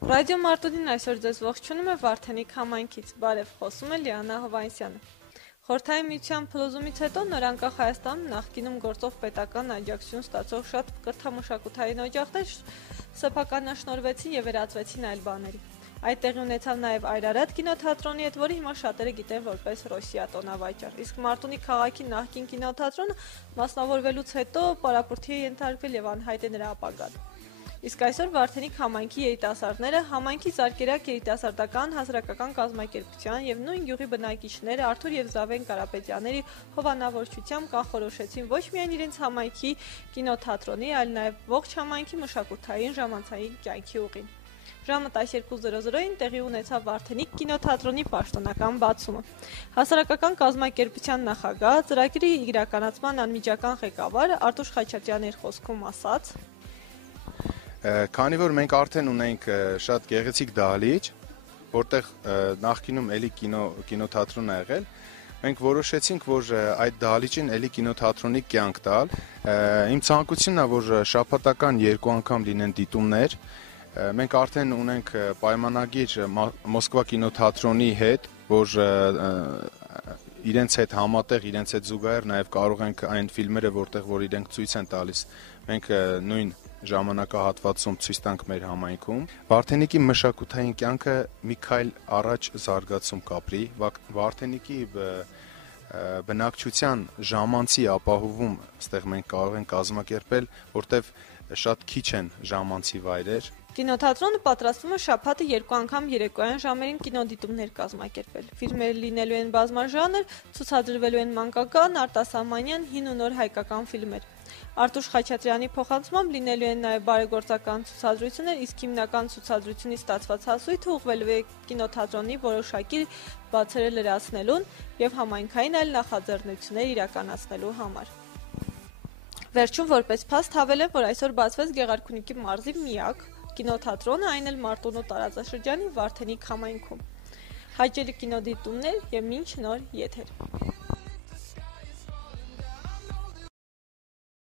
Ռադիո Մարտունին այսօր ձեզ ողջունում է Վարդենիկ համայնքից, բարև, խոսում է Լիանա Հովհաննիսյանը։ Խորհրդային միության փլուզումից հետո նորանկախ Հայաստանում նախկինում գործող պետական աջակցություն ստացող շատ կրթամշակութային օջախներ սեփականաշնորհվեցին եւ վերածվեցին այլ բաների։ Այդ տեղի ունեցավ նաեւ Այրարատ կինոթատրոնի հետ, որը հիմա շատերը գիտեն որպես Ռոսիա տոնավաճառ։ Իսկ Մարտունի քաղաքի նախկին կինոթատրոնը մասնավորվելուց հետո պարապուրդի է ենթարկվել եւ անհայտ է նրա ապագան։ Իսկ այսօր Վարդենիկ համայնքի երիտասարդները, համայնքի Զարկերակ երիտասարդական հասարակական կազմակերպության եւ նույն գյուղի բնակիչները Արթուր եւ Զավեն Կարապետյանների հովանավորչությամբ կանխորոշեցին ոչ միայն իրենց համայնքի կինոթատրոնի, այլ նաեւ ողջ համայնքի մշակութային ժամանցային կյանքի ուղին։ Ժամը 12:00-ին տեղի ունեցավ Վարդենիկ կինոթատրոնի պաշտոնական բացումը։ Հասարակական կազմակերպության նախագահ, ծրագրի իրականացման անմիջական ղեկավար Արտուշ Խաչատրյանի խոսքում ասաց. Քանի որ մենք արդեն ունենք շատ գեղեցիկ դահլիճ, որտեղ նախկինում էլի կինոթատրոն ա եղել, մենք որոշեցինք, որ այդ դահլիճին էլի կինոթատրոնի կյանք տալ։ Իմ ցանկությունն է, որ շաբաթական 2 անգամ լինեն դիտումներ։ Մենք արդեն ունենք պայմանագիր Մոսկվա կինոթատրոնի հետ, որ իրենց հետ համատեղ, իրենց հետ զուգահեռ նաև կարող ենք այն ֆիլմերը, որ իրենք ցույց են տալիս, մենք նույն ժամանակահատվածում ցույց տանք մեր համայնքում։ Վարդենիկի մշակութային կյանքը մի քայլ առաջ զարգացում կապրի, Վարդենիկի բնակչության ժամանցի ապահովում այստեղ մենք կարող ենք կազմակերպել, որտեվ շատ քիչ են ժամանցի վայրեր։ Կինոթատրոնը պատրաստվում է շաբաթը 2 անգամ երեկոյան ժամերին կինոդիտումներ կազմակերպել։ Ֆիլմեր լինելու են բազմաժանր, ցուցադրվելու են մանկական, արտասահմանյան, հին ու նոր հայկական ֆիլմեր։ Արտուշ Խաչատրյանի փոխանցմամբ լինելու են նաև բարեգործական ցուցադրություններ, իսկ հիմնական ցուցադրությունից ստացված հասույթը ուղղվելու է կինոթատրոնի որոշակի բացերը լրացնելուն եւ համայնքային այլ նախաձեռնություններ իրականացնելու համար։ Վերջում որպես փաստ հավելեմ, որ այսօր բացվեց Գեղարքունիքի մարզի միակ կինոթատրոնը, այն էլ Մարտունու տարածաշրջանի Վարդենիկ համայնքում։ Հաճելի կինոդիտումներ եւ մինչ նոր եթեր։